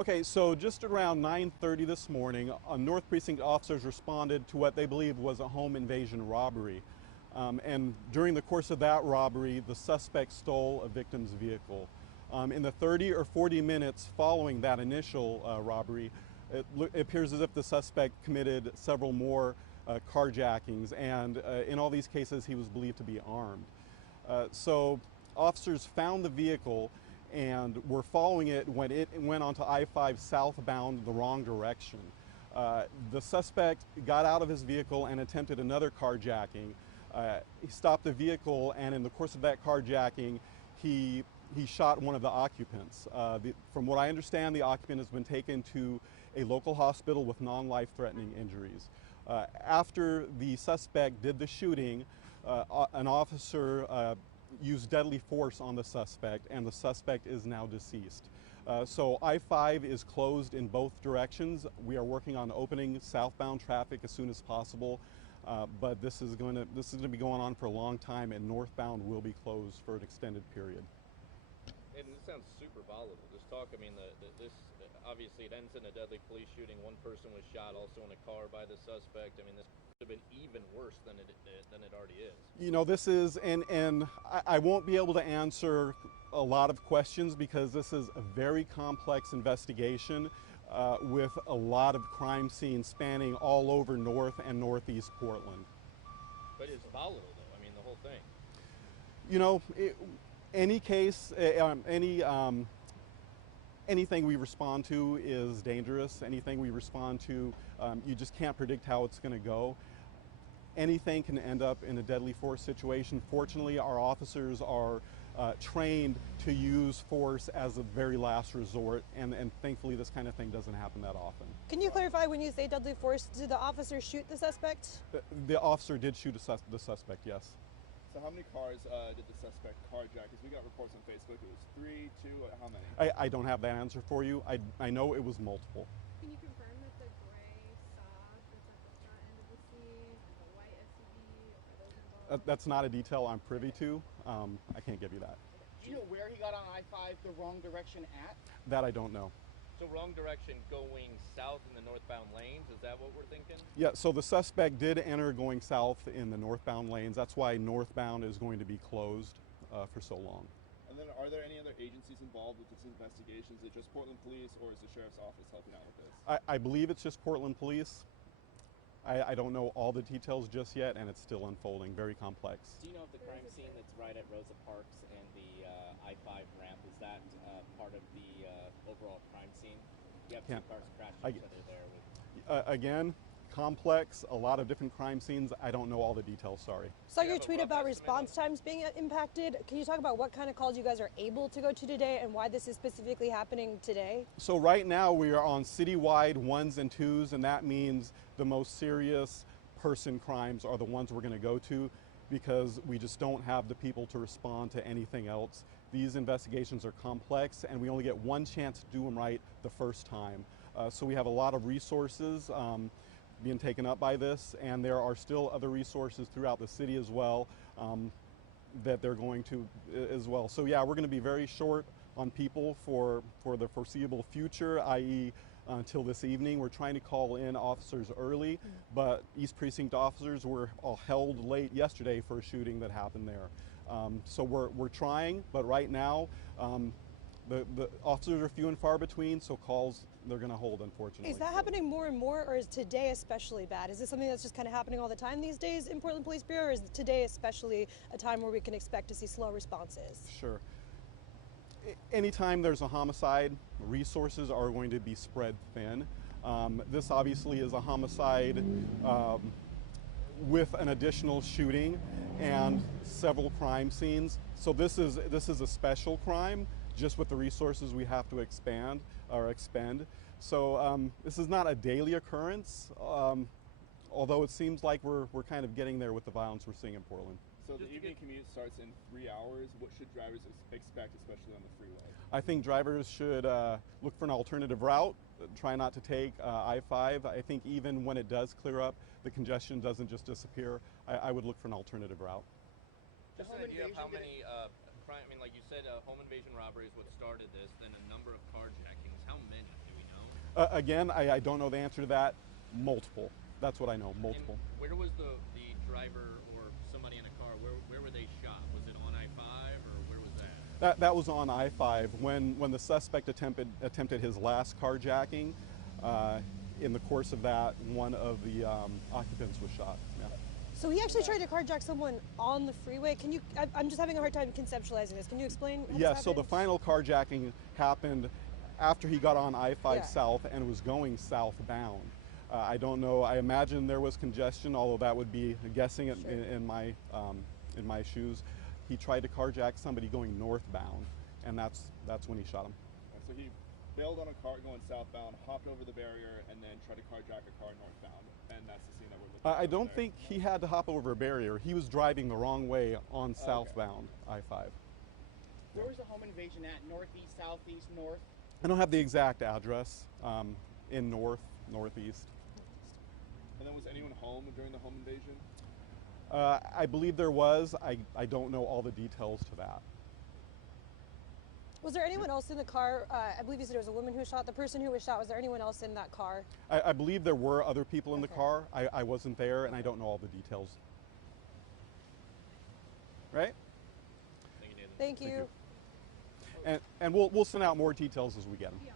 Okay, so just around 9:30 this morning, North Precinct officers responded to what they believe was a home invasion robbery. And during the course of that robbery, the suspect stole a victim's vehicle. In the 30 or 40 minutes following that initial robbery, it appears as if the suspect committed several more carjackings, and in all these cases he was believed to be armed. So officers found the vehicle and were following it when it went onto I-5 southbound the wrong direction. The suspect got out of his vehicle and attempted another carjacking. He stopped the vehicle, and in the course of that carjacking, he shot one of the occupants. From what I understand, the occupant has been taken to a local hospital with non-life-threatening injuries. After the suspect did the shooting, an officer used deadly force on the suspect, and the suspect is now deceased. So I-5 is closed in both directions. We are working on opening southbound traffic as soon as possible, but this is going to be going on for a long time, and northbound will be closed for an extended period. And it sounds super volatile. This talk, I mean, this obviously it ends in a deadly police shooting. One person was shot, also in a car, by the suspect. I mean, this could have been even worse than it already is. You know, this is, and I won't be able to answer a lot of questions because this is a very complex investigation with a lot of crime scenes spanning all over North and Northeast Portland. But it's volatile, though. I mean, the whole thing. You know, any case, anything we respond to is dangerous. Anything we respond to, you just can't predict how it's going to go. Anything can end up in a deadly force situation. Fortunately, our officers are trained to use force as a very last resort, and thankfully this kind of thing doesn't happen that often. Can you clarify, when you say deadly force, did the officer shoot the suspect? The officer did shoot the suspect, yes. So how many cars did the suspect carjack? Because we got reports on Facebook, it was 3, 2, how many? I don't have that answer for you. I know it was multiple. Can you confirm that the gray Saab that's at the front end of the scene and the white SUV, are those involved? That's not a detail I'm privy to. I can't give you that. Do you know where he got on I-5 the wrong direction at? That I don't know. So wrong direction going south in the northbound lanes, is that what we're thinking? Yeah, so the suspect did enter going south in the northbound lanes. That's why northbound is going to be closed for so long. And then are there any other agencies involved with this investigation? Is it just Portland Police, or is the Sheriff's Office helping out with this? I believe it's just Portland Police. I don't know all the details just yet, and it's still unfolding, very complex. Do you know if the crime scene that's right at Rosa Parks and the I-5 ramp, is that part of the overall crime scene? You have two cars crashing each other there. Again, complex, a lot of different crime scenes. I don't know all the details, sorry. Saw your tweet about response times being impacted. Can you talk about what kind of calls you guys are able to go to today and why this is specifically happening today? So right now we are on citywide 1s and 2s, and that means the most serious person crimes are the ones we're going to go to because we just don't have the people to respond to anything else. These investigations are complex, and we only get one chance to do them right the first time. So we have a lot of resources being taken up by this, and there are still other resources throughout the city as well that they're going to as well. So yeah, we're going to be very short on people for the foreseeable future, i.e. until this evening. We're trying to call in officers early, but East Precinct officers were all held late yesterday for a shooting that happened there. So we're trying, but right now the officers are few and far between, so calls they're going to hold, unfortunately. Is that happening more and more, or is today especially bad? Is this something that's just kind of happening all the time these days in Portland Police Bureau, or is today especially a time where we can expect to see slow responses? Sure. Anytime there's a homicide, resources are going to be spread thin. This obviously is a homicide with an additional shooting and several crime scenes. So this is a special crime, just with the resources we have to expend. So this is not a daily occurrence, although it seems like we're kind of getting there with the violence we're seeing in Portland. So the evening commute starts in 3 hours. What should drivers expect, especially on the freeway? I think drivers should look for an alternative route, try not to take I-5. I think even when it does clear up, the congestion doesn't just disappear. I would look for an alternative route. Just an idea of how many crime, I mean, like you said, home invasion robbery is what started this, then a number of carjackings. How many do we Again, I don't know the answer to that. Multiple. That's what I know. Multiple. And where was the driver or somebody in a car? Where were they shot? Was it on I-5 or where was that? That was on I-5 when the suspect attempted his last carjacking. In the course of that, one of the occupants was shot. Yeah. So he actually tried to carjack someone on the freeway. Can you? I'm just having a hard time conceptualizing this. Can you explain? How Yes. this So the happened? final carjacking happened after he got on I-5 Yeah. south and was going southbound. I don't know. I imagine there was congestion, although that would be guessing it Sure. in my shoes. He tried to carjack somebody going northbound, and that's when he shot him. So he bailed on a car going southbound, hopped over the barrier, and then tried to carjack a car northbound. And that's the scene that we're looking at. I don't there. think he had to hop over a barrier. He was driving the wrong way on southbound I-5. Where was the home invasion at? Northeast, southeast, north? I don't have the exact address. In northeast. And then was anyone home during the home invasion? I believe there was. I don't know all the details to that. Was there anyone else in the car? I believe you said it was a woman who was shot. The person who was shot, was there anyone else in that car? I believe there were other people in the Okay. car. I wasn't there, and I don't know all the details. Right? Thank you, Nathan. Thank you. And we'll send out more details as we get them. Yeah.